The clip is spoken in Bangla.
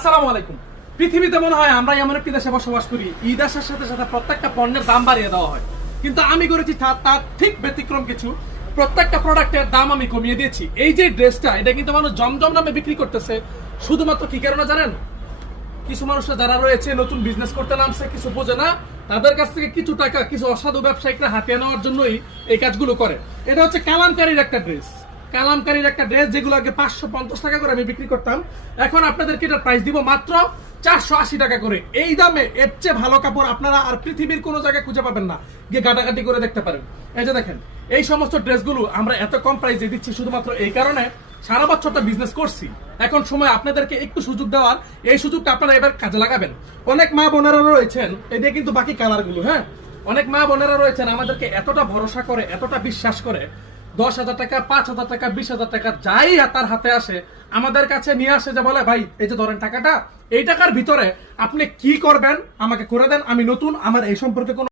আসসালামু আলাইকুম। পৃথিবীতে মনে হয় আমরা এমন একটি দেশে বসবাস করি, এই দেশের সাথে সাথে প্রত্যেকটা পণ্যের দাম বাড়িয়ে দেওয়া হয়, কিন্তু আমি করেছি তার ঠিক ব্যতিক্রম কিছু। প্রত্যেকটা প্রোডাক্টের দাম আমি কমিয়ে দিয়েছি। এই যে ড্রেসটা, এটা কিন্তু মানুষ জমজম নামে বিক্রি করতেছে শুধুমাত্র কি কারণে জানেন? কিছু মানুষরা যারা রয়েছে নতুন বিজনেস করতে নামছে, কিছু বোঝে না, তাদের কাছ থেকে কিছু টাকা কিছু অসাধু ব্যবসায়িকরা হাতিয়ে নেওয়ার জন্যই এই কাজগুলো করে। এটা হচ্ছে কালামকারীর একটা ড্রেস, যেগুলো আগে 550 টাকা করে আমি বিক্রি করতাম, এখন আপনাদেরকে এটার প্রাইস দিব মাত্র 480 টাকা করে। এই দামে এর চেয়ে ভালো কাপড় আপনারা আর পৃথিবীর কোনো জায়গায় খুঁজে পাবেন না, গিয়ে গাটাগাটি করে দেখতে পারেন। এই যে দেখেন, এই সমস্ত ড্রেসগুলো আমরা এত কম প্রাইসে দিচ্ছি শুধুমাত্র এই কারণে, সারা বছরটা বিজনেস করছি, এখন সময় আপনাদেরকে একটু সুযোগ দেওয়ার। এই সুযোগটা আপনারা এবার কাজে লাগাবেন। অনেক মা বোনেরা রয়েছেন, এটা কিন্তু বাকি কালার গুলো, হ্যাঁ, অনেক মা বোনেরা রয়েছেন আমাদেরকে এতটা ভরসা করে, এতটা বিশ্বাস করে, 10,000 টাকা, 5,000 টাকা, 20,000 টাকা যাই তার হাতে আসে আমাদের কাছে নিয়ে আসে, যে বলে ভাই এই যে ধরেন টাকাটা, এই টাকার ভিতরে আপনি কি করবেন আমাকে করে দেন, আমি নতুন, আমার এই সম্পর্কে কোনো